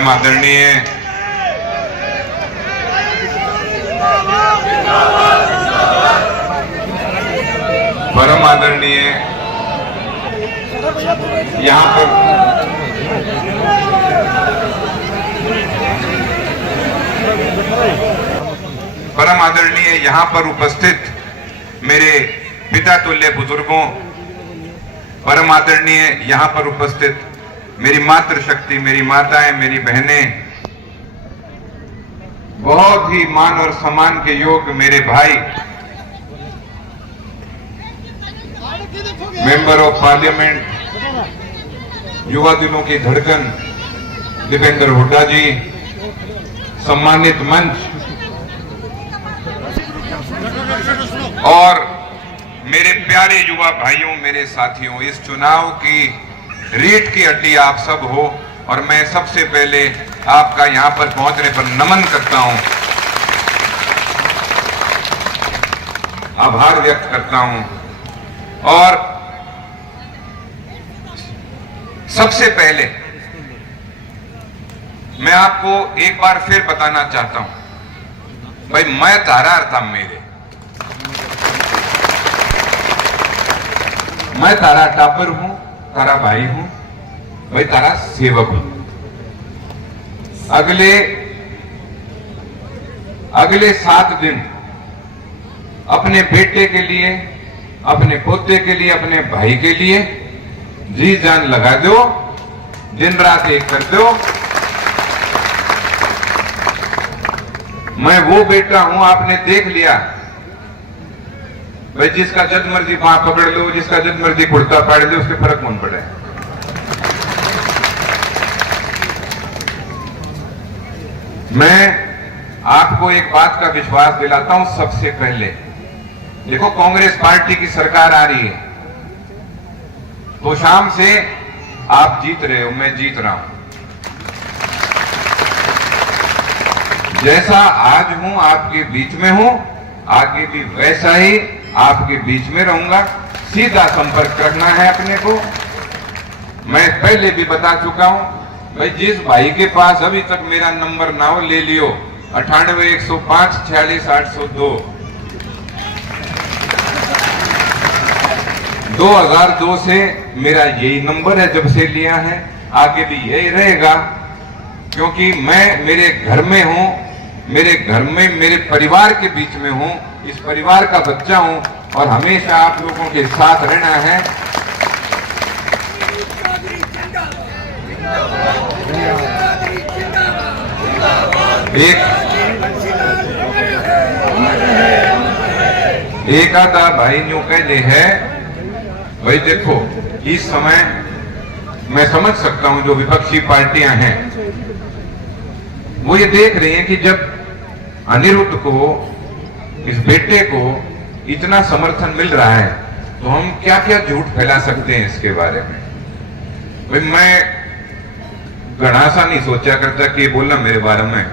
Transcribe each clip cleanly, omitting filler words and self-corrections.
परम आदरणीय यहाँ पर परम आदरणीय यहाँ पर उपस्थित मेरे पिता तुल्य बुजुर्गों, परम आदरणीय यहाँ पर उपस्थित मेरी मातृशक्ति, मेरी माताएं, मेरी बहनें, बहुत ही मान और सम्मान के योग्य मेरे भाई, मेंबर ऑफ पार्लियामेंट, युवा दिनों की धड़कन दीपेंद्र हुड्डा जी, सम्मानित मंच और मेरे प्यारे युवा भाइयों, मेरे साथियों, इस चुनाव की रीढ़ की हड्डी आप सब हो और मैं सबसे पहले आपका यहां पर पहुंचने पर नमन करता हूं, आभार व्यक्त करता हूं। और सबसे पहले मैं आपको एक बार फिर बताना चाहता हूं, भाई मैं तारा था, मैं तारा टापर हूं, तारा भाई हूं, भाई तारा सेवक हूं। अगले 7 दिन अपने बेटे के लिए, अपने पोते के लिए, अपने भाई के लिए जी जान लगा दो, दिन रात एक कर दो। मैं वो बेटा हूं, आपने देख लिया भाई, जिसका जद मर्जी बाँ पकड़ लो, जिसका जद मर्जी कुर्ता फाड़ लो, उसके फर्क कौन पड़े। मैं आपको एक बात का विश्वास दिलाता हूं सबसे पहले, देखो कांग्रेस पार्टी की सरकार आ रही है, तो शाम से आप जीत रहे हो, मैं जीत रहा हूं। जैसा आज हूं, आपके बीच में हूं, आगे भी वैसा ही आपके बीच में रहूंगा। सीधा संपर्क रखना है अपने को। मैं पहले भी बता चुका हूं भाई, जिस भाई के पास अभी तक मेरा नंबर ना हो, ले लियो, 98 105 46 802। 2002 से मेरा यही नंबर है, जब से लिया है, आगे भी यही रहेगा, क्योंकि मैं मेरे घर में हूं, मेरे घर में मेरे परिवार के बीच में हूं, इस परिवार का बच्चा हूं और हमेशा आप लोगों के साथ रहना है। एक आधा भाई यूं कहते हैं भाई, देखो इस समय मैं समझ सकता हूं जो विपक्षी पार्टियां हैं वो ये देख रही हैं कि जब अनिरुद्ध को, इस बेटे को इतना समर्थन मिल रहा है, तो हम क्या क्या झूठ फैला सकते हैं इसके बारे में। भाई मैं घना सा नहीं सोचा करता कि ये बोलना मेरे बारे में,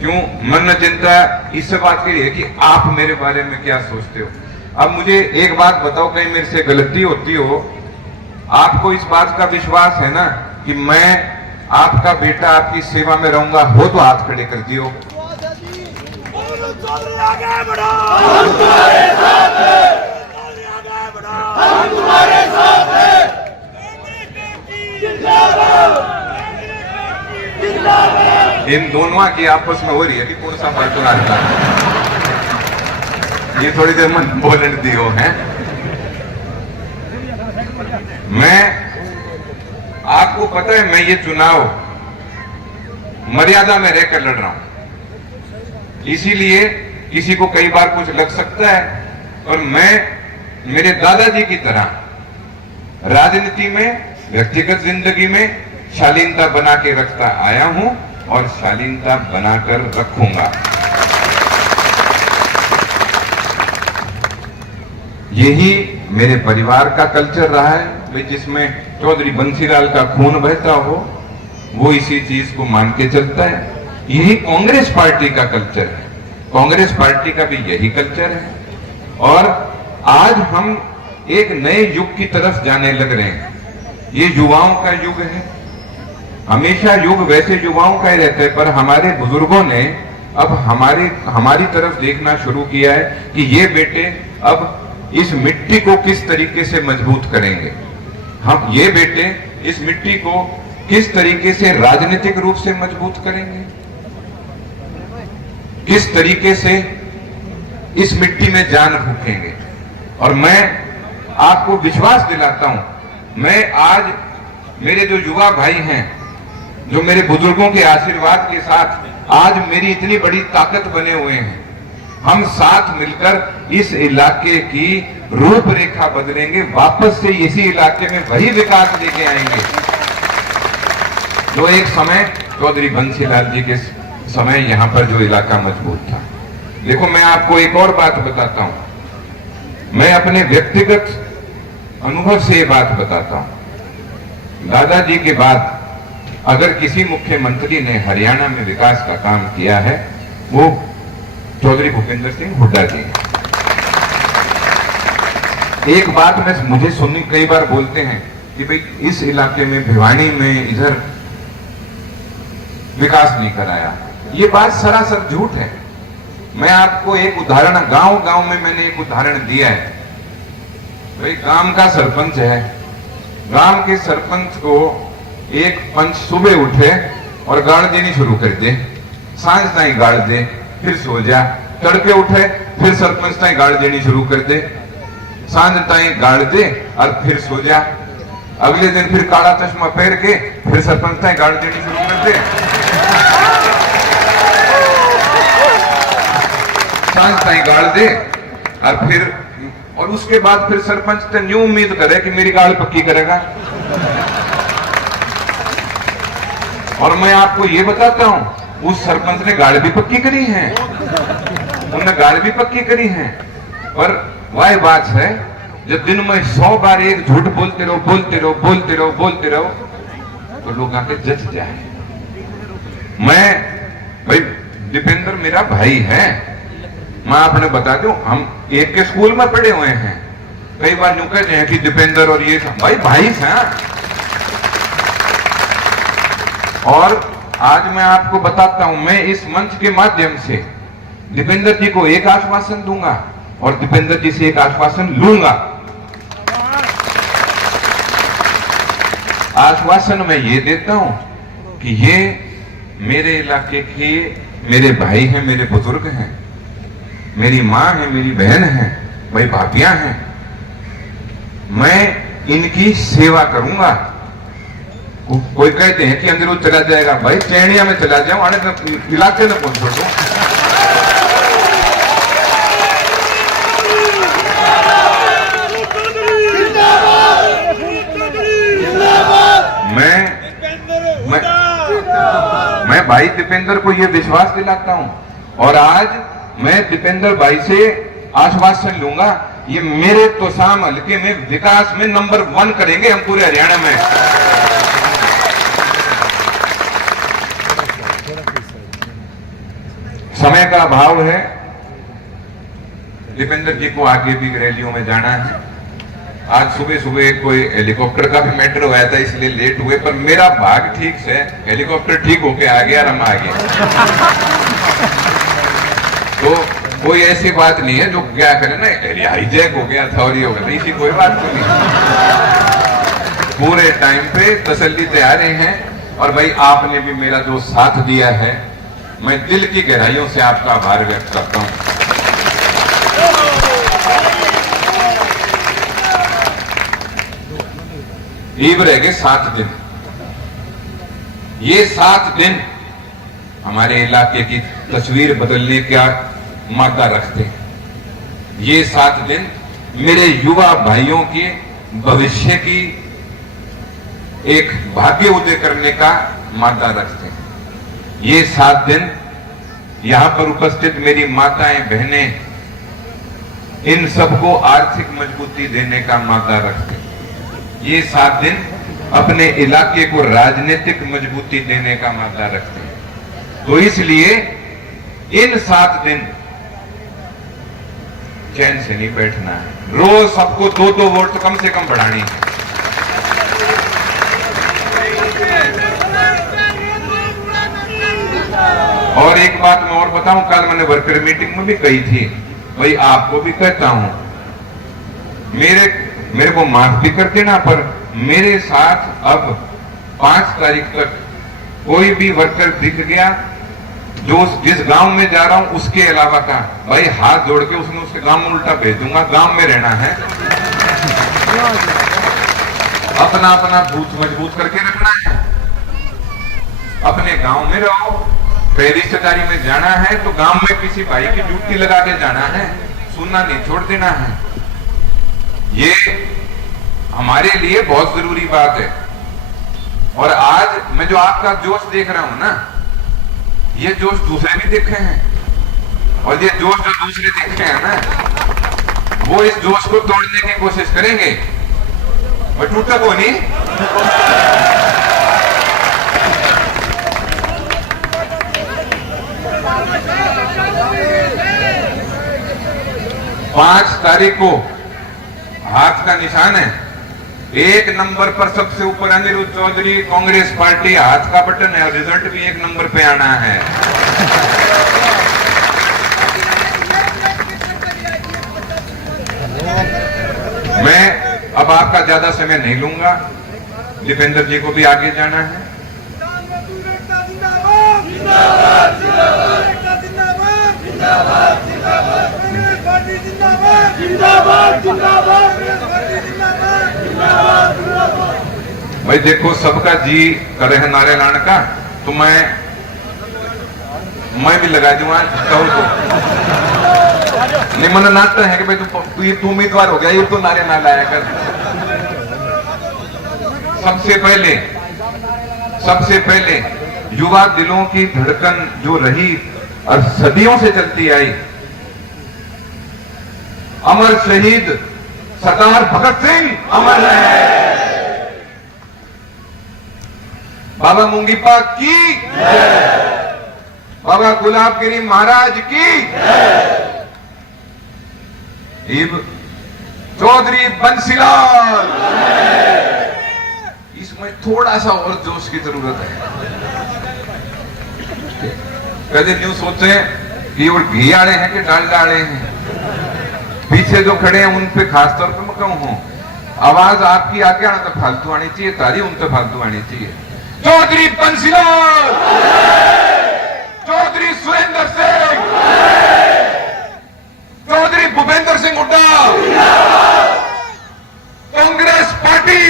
क्यों मन चिंता इससे बात करिए कि आप मेरे बारे में क्या सोचते हो। अब मुझे एक बात बताओ, कहीं मेरे से गलती होती हो, आपको इस बात का विश्वास है ना कि मैं आपका बेटा आपकी सेवा में रहूंगा, हो तो हाथ खड़े कर दियो। आगे बढ़ो, हम तुम्हारे साथ हैं, आगे बढ़ो, हम तुम्हारे साथ हैं। जिंदाबाद, जिंदाबाद। इन दोनों की आपस में हो रही है कि कौन सा पार्टी आता है, ये थोड़ी देर मन बोलने दियो है। मैं आपको पता है, मैं ये चुनाव मर्यादा में रहकर लड़ रहा हूं, इसीलिए किसी को कई बार कुछ लग सकता है, और मैं मेरे दादाजी की तरह राजनीति में, व्यक्तिगत जिंदगी में शालीनता बना के रखता आया हूं और शालीनता बनाकर रखूंगा। यही मेरे परिवार का कल्चर रहा है, जिसमें चौधरी बंसीलाल का खून बहता हो, वो इसी चीज को मान के चलता है। यही कांग्रेस पार्टी का कल्चर है, कांग्रेस पार्टी का भी यही कल्चर है। और आज हम एक नए युग की तरफ जाने लग रहे हैं। ये युवाओं का युग है, हमेशा युग वैसे युवाओं का ही रहता है, पर हमारे बुजुर्गों ने अब हमारी तरफ देखना शुरू किया है कि ये बेटे अब इस मिट्टी को किस तरीके से मजबूत करेंगे, हम ये बेटे इस मिट्टी को किस तरीके से राजनीतिक रूप से मजबूत करेंगे, किस तरीके से इस मिट्टी में जान फूकेंगे। और मैं आपको विश्वास दिलाता हूं, मैं आज मेरे जो युवा भाई हैं, जो मेरे बुजुर्गों के आशीर्वाद के साथ आज मेरी इतनी बड़ी ताकत बने हुए हैं, हम साथ मिलकर इस इलाके की रूपरेखा बदलेंगे, वापस से इसी इलाके में वही विकास लेके आएंगे जो एक समय चौधरी बंसीलाल जी के समय यहां पर जो इलाका मजबूत था। देखो, मैं आपको एक और बात बताता हूं, मैं अपने व्यक्तिगत अनुभव से ये बात बताता हूं। दादाजी के बाद अगर किसी मुख्यमंत्री ने हरियाणा में विकास का काम किया है, वो चौधरी भूपेंद्र सिंह हुड्डा जी। एक बात मुझे सुननी कई बार बोलते हैं कि भाई इस इलाके में भिवानी में इधर विकास नहीं कराया। ये बात सरासर झूठ है। मैं आपको एक उदाहरण, गांव में मैंने एक उदाहरण दिया है। भाई गांव का सरपंच है, गांव के सरपंच को एक पंच सुबह उठे और गाड़ देनी शुरू कर दे, सांझ ताई गाड़ दे, फिर सो जा, तड़के उठे फिर सरपंच ताई गाड़ देनी शुरू कर दे, सांझ ताई गाड़ दे और फिर सो जा, अगले दिन फिर काला चश्मा पहन के फिर सरपंच ताई गाड़ देनी शुरू कर दे, सांझ ताई गाड़ दे और उसके बाद फिर सरपंच तो न्यू उम्मीद करे कि मेरी गाड़ पक्की करेगा। और मैं आपको ये बताता हूं, उस सरपंच ने गाड़ भी पक्की करी है, उन्होंने गाड़ भी पक्की करी है। पर वह बात है, जब दिन में 100 बार एक झूठ बोलते रहो तो लोग आके जच जाए। भाई दीपेंद्र मेरा भाई है, मैं आपने बता दूं, हम एक के स्कूल में पढ़े हुए हैं। कई बार यूं कहते हैं कि दीपेंद्र और ये भाई हैं। और आज मैं आपको बताता हूं, मैं इस मंच के माध्यम से दीपेंद्र जी को एक आश्वासन दूंगा और दीपेंद्र जी से एक आश्वासन लूंगा। आश्वासन मैं ये देता हूं कि ये मेरे इलाके के मेरे भाई हैं, मेरे बुजुर्ग हैं, मेरी मां है, मेरी बहन है, भाई भाभियां हैं, मैं इनकी सेवा करूंगा। कोई कहते हैं कि अंदर चला जाएगा, भाई चैनिया में चला जाऊं, आने इलाके में पहुंच दो। मैं भाई दीपेंद्र को यह विश्वास दिलाता हूं और आज मैं दीपेंद्र भाई से आश्वासन लूंगा, ये मेरे तोसाम हल्के में विकास में नंबर 1 करेंगे हम पूरे हरियाणा में। समय का अभाव है, दीपेंद्र जी को आगे भी रैलियों में जाना है। आज सुबह कोई हेलीकॉप्टर का भी मैटर हुआ था, इसलिए लेट हुए, पर मेरा भाग ठीक से हेलीकॉप्टर ठीक होके आ गया और हम आ गए। तो कोई ऐसी बात नहीं है जो क्या करे ना, हाईजैक हो गया था और ये हो गया, ऐसी कोई बात तो नहीं। पूरे टाइम पे तसल्ली तैयार हैं। और भाई आपने भी मेरा जो साथ दिया है, मैं दिल की गहराइयों से आपका आभार व्यक्त करता हूं। ईब रह गए 7 दिन। ये 7 दिन हमारे इलाके की तस्वीर बदलने का मादा रखते हैं। ये 7 दिन मेरे युवा भाइयों के भविष्य की एक भाग्य उदय करने का मादा रखते हैं। ये 7 दिन यहां पर उपस्थित मेरी माताएं, बहनें, इन सबको आर्थिक मजबूती देने का मादा रखते हैं। ये 7 दिन अपने इलाके को राजनीतिक मजबूती देने का मादा रखते हैं। तो इसलिए इन 7 दिन चैन से नहीं बैठना है, रोज सबको 2-2 वोट कम से कम बढ़ानी है। और एक बात मैं और बताऊं, कल मैंने वर्कर मीटिंग में भी कही थी, भाई आपको भी कहता हूं, मेरे को माफ भी कर देना, पर मेरे साथ अब 5 तारीख तक कोई भी वर्कर दिख गया जो जिस गांव में जा रहा हूं उसके अलावा का, भाई हाथ जोड़ के उसने उसके गांव में उल्टा भेज दूंगा। गांव में रहना है, अपना अपना बूथ मजबूत करके रखना है, अपने गांव में रहो। कई रिश्तेदारी में जाना है तो गांव में किसी भाई की ड्यूटी लगा के जाना है, सुनना नहीं छोड़ देना है। ये हमारे लिए बहुत जरूरी बात है। और आज मैं जो आपका जोश देख रहा हूं ना, ये जोश दूसरे भी देखे हैं, और ये जोश जो दूसरे देखे हैं ना, वो इस जोश को तोड़ने की कोशिश करेंगे, और टूटा को नहीं। पांच तारीख को हाथ का निशान है, 1 नंबर पर सबसे ऊपर अनिरुद्ध चौधरी कांग्रेस पार्टी, हाथ का बटन है, और रिजल्ट भी 1 नंबर पे आना है। मैं अब आपका ज्यादा समय नहीं लूंगा, दीपेंद्र जी को भी आगे जाना है। भाई देखो, सबका जी करे है नारे लाने का, तो मैं भी लगा दूंगा कहो तो। नहीं, मन नाचता है कि भाई तू उम्मीदवार हो गया, ये तो नारे ना लाया कर। सबसे पहले युवा दिलों की धड़कन जो रही और सदियों से चलती आई, अमर शहीद सरदार भगत सिंह अमर है। बाबा मुंगीपा की जय, बाबा गुलाबगिरी महाराज की जय, चौधरी बंसीलाल। इसमें थोड़ा सा और जोश की जरूरत है। कभी न्यू सोचे कि वो घी आड़े हैं कि डालडा आड़े हैं। पीछे जो खड़े हैं उन पे खासतौर पर मैं कहूं, आवाज आपकी आगे आना तो फालतू आनी चाहिए, तारी उन पे फालतू आनी चाहिए। चौधरी बंसीलाल, चौधरी सुरेंद्र सिंह, चौधरी भूपेंद्र सिंह हुड्डा, कांग्रेस पार्टी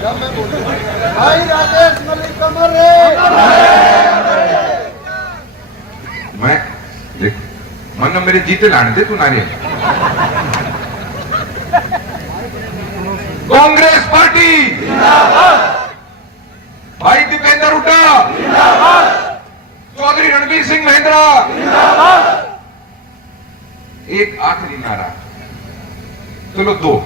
भाई राजेश मलिक अमर मैं देख मन मेरे जीते लाने थे तू नारे। कांग्रेस पार्टी भाई दीपेंद्र हुड्डा, चौधरी रणबीर सिंह महेंद्रा। एक आखिरी नारा, चलो 2।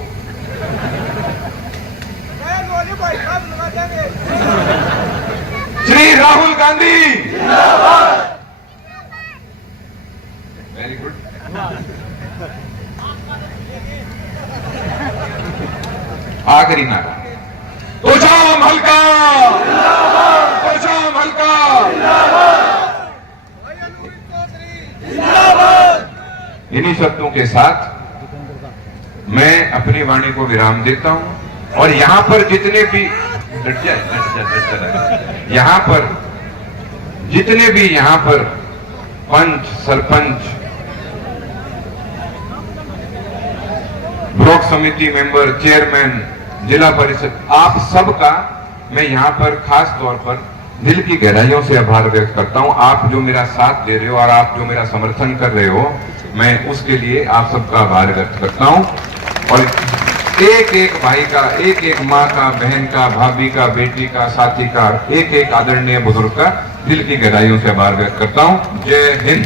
Shri Rahul Gandhi very good. आखिरी नारा, तो शाम हल्का, तो शाम हल्का। इन्हीं शब्दों के साथ मैं अपनी वाणी को विराम देता हूं। और यहां पर जितने भी यहां पर जितने भी यहां पर पंच, सरपंच, ब्लॉक समिति मेंबर, चेयरमैन, जिला परिषद, आप सबका मैं यहां पर खास तौर पर दिल की गहराइयों से आभार व्यक्त करता हूं। आप जो मेरा साथ दे रहे हो और आप जो मेरा समर्थन कर रहे हो, मैं उसके लिए आप सबका आभार व्यक्त करता हूं। और एक एक भाई का, एक एक माँ का, बहन का, भाभी का, बेटी का, साथी का, एक एक आदरणीय बुजुर्ग का दिल की गहराइयों से आभार व्यक्त करता हूं। जय हिंद।